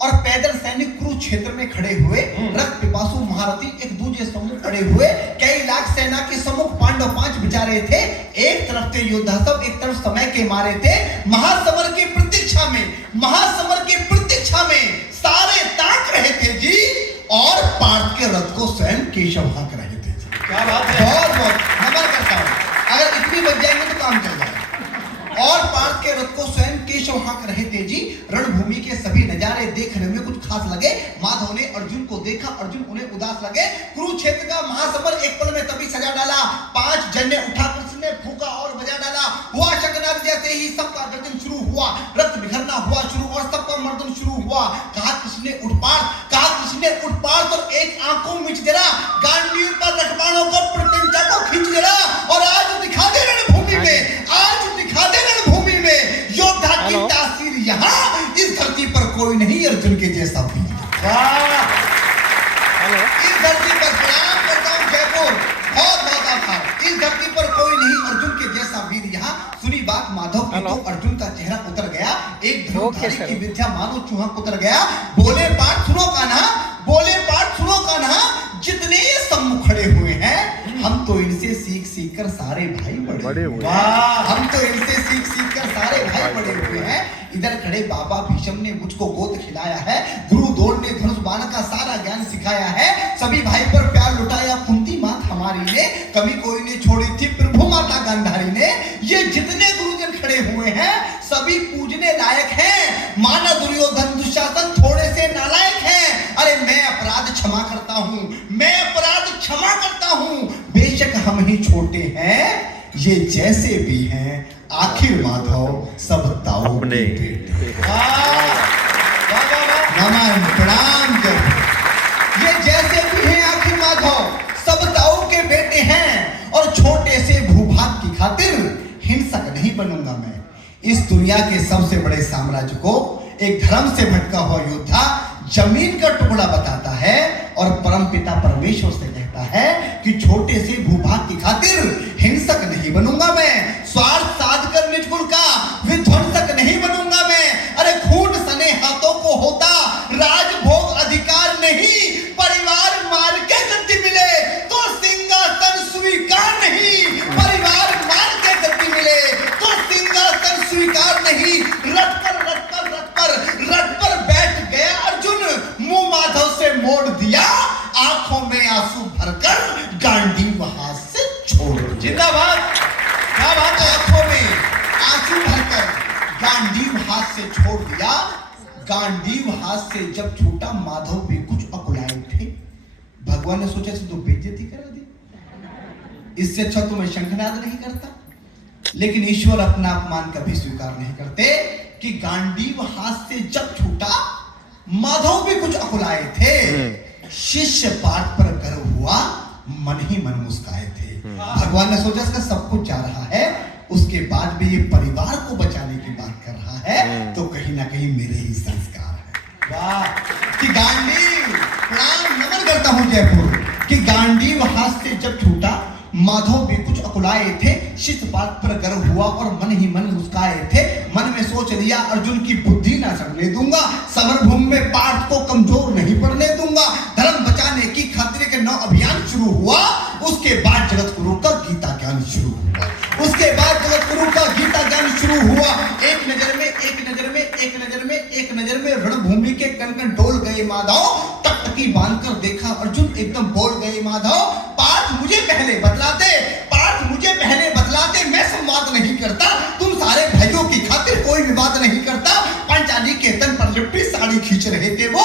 और पैदल सैनिक कुरुक्षेत्र में खड़े हुए, रक्त पिपासु महारथी एक दूजे सम्मुख खड़े हुए, कई लाख सेना के सम्मुख पांडव 5 बिचारे थे। एक तरफ थे योद्धा सब, एक तरफ समय के मारे थे। महासमर की प्रतीक्षा में, महासमर की प्रतीक्षा में सारे ताक रहे थे जी, और पार्थ के रथ को स्वयं केशव हाँक रहे थे जी। क्या बात है। बहुत बहुत नमन करता हूं, अगर इतनी बच जाएंगे तो काम चल जाएगा। और पार्थ के रथ को स्वयं केशव हाँक रहे थे जी। रणभूमि के सभी नजारे देखने में कुछ खास लगे। माधव ने अर्जुन को देखा, अर्जुन उन्हें उदास लगे। कुरुक्षेत्र का महासमर एक पल में तभी सजा डाला। 5 जन्य उठा कृष्ण ने फूका और बजा डाला। हुआ शंखनाद जैसे ही सबका गर्जन शुरू हुआ, रक्त बिखरना हुआ शुरू और सबका मर्दन शुरू हुआ। कहा कृष्ण ने उठ पार्थ, कहा कृष्ण ने उठ पार्थ, और एक आंखों मिच जरा गांडीव पर रखवाणों को प्रत्यंचा को खींच जरा, और आज दिखा दे रणभूमि में, आज दिखा दे रणभूमि में योद्धा की तासीर यहाँ इस धरती पर कोई नहीं अर्जुन के जैसा भी। इस धरती पर प्रणाम करता हूं जयपुर, बहुत बहुत आभार। इस धरती पर कोई नहीं अर्जुन के जैसा वीर यहाँ। सुनी बात माधव की तो अर्जुन का चेहरा उतर गया। एक धनुर्धारी की विद्या मानो चूहा उतर गया। बोले पार्थ सुनो कान्हा, बोले पार्थ सुनो कान्हा, जितने ये सम्मुख खड़े हुए हैं, हम तो इनसे सीख सीख कर सारे भाई बड़े हुए हैं। हम तो इनसे सीख सीख कर सारे भाई बड़े हुए हैं। इधर खड़े बाबा भीष्म ने मुझको गोद खिलाया है। गुरु द्रोण ने धनुष बाण का सारा ज्ञान सिखाया है। सभी भाई पर प्यार लुटाया कुंती मात हमारी ने, कभी कोई ने छोड़ी थी प्रभु माता गांधारी ने। ये जितने गुरुजन खड़े हुए हैं सभी पूजने लायक हैं। माना दुर्योधन दुशासन थोड़े से नालायक हैं। अरे मैं अपराध क्षमा करता हूं, मैं अपराध क्षमा करता हूं। बेशक हम ही छोटे हैं, ये जैसे भी हैं, आखिर माधव सब ताऊ के बेटे। नमन प्रणाम जय। ये जैसे भी हैं आखिर माधव सब ताऊ के बेटे हैं, और छोटे से भूभाग की खातिर हिंसक नहीं बनूंगा मैं। इस दुनिया के सबसे बड़े साम्राज्य को एक धर्म से भटका हुआ योद्धा जमीन का टुकड़ा बताता है, और परमपिता परमेश्वर से कहता है कि छोटे से भूभाग की खातिर हिंसक नहीं बनूंगा मैं। स्वार्थ साध कर निज कुल का विध्वंसक नहीं बनूंगा मैं। अरे खून सने हाथों को होता राजभोग अधिकार नहीं, परिवार मार के गद्दी मिले तो सिंहासन स्वीकार नहीं, परिवार मार के गद्दी मिले तो सिंहासन स्वीकार नहीं। रथ पर बैठ गया अर्जुन, मुंह माधव से मोड़ दिया, आंखों में आंसू भरकर गांडीव हाथ से छोड़ दिया। जिंदाबाद। क्या बात है। आंखों में आंसू भरकर गांडीव हाथ से छोड़ दिया। गांडीव हाथ से जब छूटा माधव भी कुछ अकुलाए थे। भगवान ने सोचा तो बेइज्जती करा दी, इससे अच्छा तो मैं शंखनाद नहीं करता। लेकिन ईश्वर अपना अपमान कभी स्वीकार नहीं करते कि गांडीव हाथ से जब छूटा माधव भी कुछ अकुलाए थे। शिष्य पाठ पर गर्व हुआ, मन ही मन मुस्काए थे। भगवान ने सोचा इसका सब कुछ जा रहा है, उसके बाद भी ये परिवार को बचाने की बात कर रहा है, तो कहीं ना कहीं मेरे ही संस्कार है। वाह। कि गांडीव प्रणाम नमन करता हूं जयपुर, कि गांडीव हाथ से जब छूटा माधव भी कुछ अकुलाए थे। शिष्य बात पर गर्व हुआ और मन ही मन मुस्काए थे। मन में सोच लिया अर्जुन की बुद्धि ना सड़ने दूंगा, समरभूमि में पार्थ को कमजोर नहीं पड़ने दूंगा। धर्म बचाने की खातिर के 9 अभियान शुरू हुआ। उसके बाद जगत गुरु का गीता ज्ञान शुरू हुआ। उसके बाद जगत गुरु का गीता ज्ञान शुरू हुआ। एक नजर में एक नजर में एक नजर में एक नजर में रणभूमि के कण कण डोल गए माधव। टकटकी बांधकर देखा अर्जुन, एकदम बोल गए माधव, पार्थ मुझे पहले बतलाते, पार्थ मुझे पहले बतलाते, मैं संवाद नहीं करता। तुम सारे भाइयों की खातिर कोई विवाद नहीं करता। पंचाली के तन पर लिपटी साड़ी खींच रहे थे वो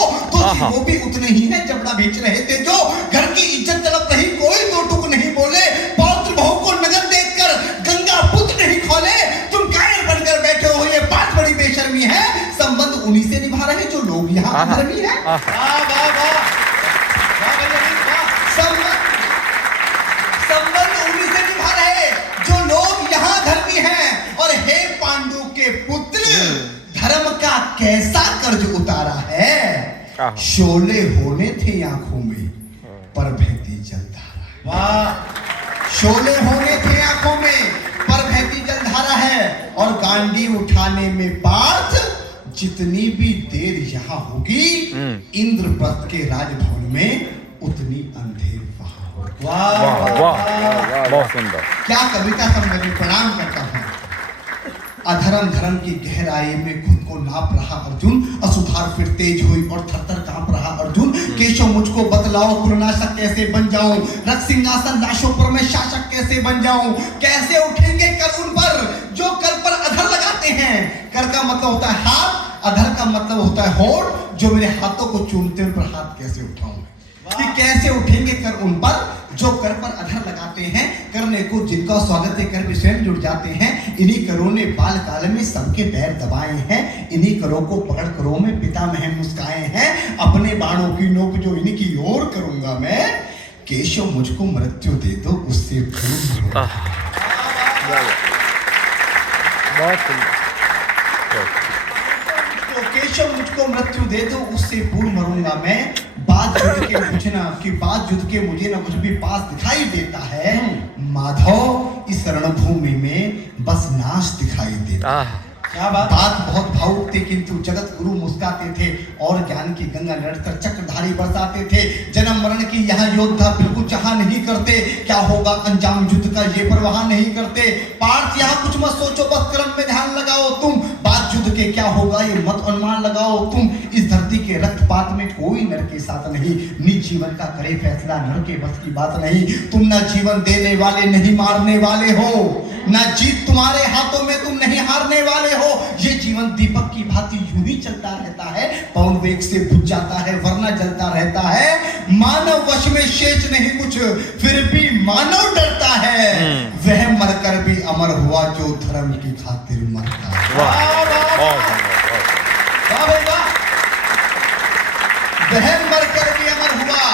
भी उतने ही है जबड़ा बेच रहे थे जो। घर की इज्जत तड़प रही, कोई दो टुक नहीं बोले। पौत्र बहू को नगर देखकर गंगा पुत्र नहीं खोले। तुम कायर बनकर बैठे हो, ये बात बड़ी बेशर्मी है। संबंध उन्हीं से निभा रहे जो लोग यहाँ धर्मी है। संबंध उन्हीं से निभा रहे जो लोग यहाँ धर्मी हैं। और हे पांडु के पुत्र, धर्म का कैसा कर्ज उतारा है। शोले होने थे आंखों में पर बहती जलधारा। वाह। शोले होने थे आंखों में पर बहती जलधारा है। और गांडी उठाने में पार्थ जितनी भी देर यहाँ होगी इंद्रप्रस्थ के राजभवन में उतनी अंधेर वहां होगी। वाह वाह वाह, बहुत सुंदर। क्या कविता समझ प्रणाम करता हूं। अधर्म धर्म की गहराई में खुद को नाप रहा अर्जुन, असुधार फिर तेज हुई और थरथर कांप रहा अर्जुन। केशव मुझको बतलाओ कुलनाशक कैसे बन जाऊं, रथ सिंहासन लाशों पर मैं शासक कैसे बन जाऊं। कैसे उठेंगे कर उन पर जो कर पर अधर लगाते हैं। कर का मतलब होता है हाथ, अधर का मतलब होता है होठ। जो मेरे हाथों को चूमते उन पर हाथ कैसे उठाऊं। कि कैसे उठेंगे कर उन पर जो कर पर अधर लगाते हैं। करने को जिनका स्वागत है कर भी स्वयं जुड़ जाते हैं। इन्हीं करों ने बाल काल में सबके पैर दबाए हैं। इन्हीं करों को पकड़ करों में पितामह मुस्काए हैं। अपने बाणों की नोक जो इनकी ओर करूंगा मैं। केशव मुझको मृत्यु दे दो उससे बहुत सुंदर। तो केशव मुझको मृत्यु दे दो उससे पूर्व मरूंगा मैं। बात जुद के पूछना कि बात जुद के मुझे ना कुछ भी पास दिखाई देता है। माधव इस रणभूमि में बस नाश दिखाई देता है। क्या बात बहुत भावुक थे किंतु जगत गुरु मुस्काते थे और ज्ञान की गंगा लड़कर चक्रधारी बरसाते थे। जन्म मरण की यहाँ योद्धा बिल्कुल चाह नहीं करते। क्या होगा अंजाम युद्ध का ये परवाह नहीं करते। पार्थ यहाँ कुछ मत सोचो बस कर्म में ध्यान लगाओ तुम। बात युद्ध के क्या होगा ये मत अनुमान लगाओ तुम। इस धरती के रक्तपात में कोई नर के साथ नहीं। निज जीवन का करे फैसला नर के बस की बात नहीं। तुम ना जीवन देने वाले नहीं मारने वाले हो। ना जीत तुम्हारे हाथों में तुम नहीं हारने वाले हो। ये जीवन दीपक की भांति यूं ही चलता रहता है। पवन वेग से बुझ जाता है वरना जलता रहता है। मानव वश में शेष नहीं कुछ फिर भी मानव डरता है। वह मरकर भी अमर हुआ जो धर्म की खातिर मरता है। वह मरकर भी अमर हुआ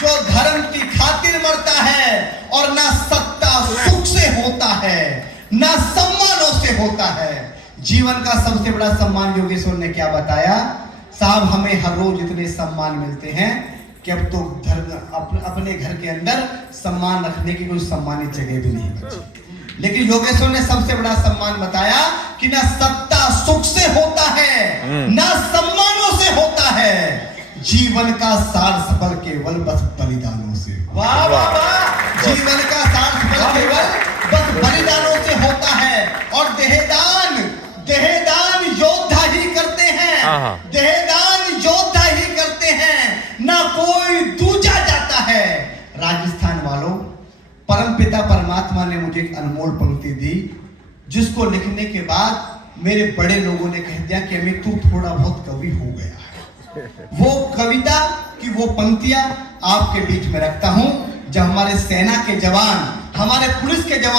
जो धर्म की खातिर मरता है। और ना सत्ता सुख से होता है ना सम्मानों से होता है। जीवन का सबसे बड़ा सम्मान योगेश्वर ने क्या बताया। साहब हमें हर रोज इतने सम्मान मिलते हैं कि अब तो अपने घर के अंदर सम्मान रखने की कोई सम्मानित जगह भी नहीं बची। लेकिन योगेश्वर ने सबसे बड़ा सम्मान बताया कि ना सत्ता सुख से होता है ना सम्मानों से होता है। जीवन का सार सफल केवल बस बलिदानों से। वाह वाह वाह। जीवन का सार सफल केवल बस बलिदानों से होता है। और देहदान योद्धा ही करते हैं। देहदान योद्धा ही करते हैं ना कोई दूजा जाता है। राजस्थान वालों परमपिता परमात्मा ने मुझे एक अनमोल पंक्ति दी जिसको लिखने के बाद मेरे बड़े लोगों ने कह दिया कि अमित तू थोड़ा बहुत कवि हो गया है। वो कविता की वो पंक्तियां आपके बीच में रखता हूं। जब हमारे सेना के जवान हमारे पुलिस के जवान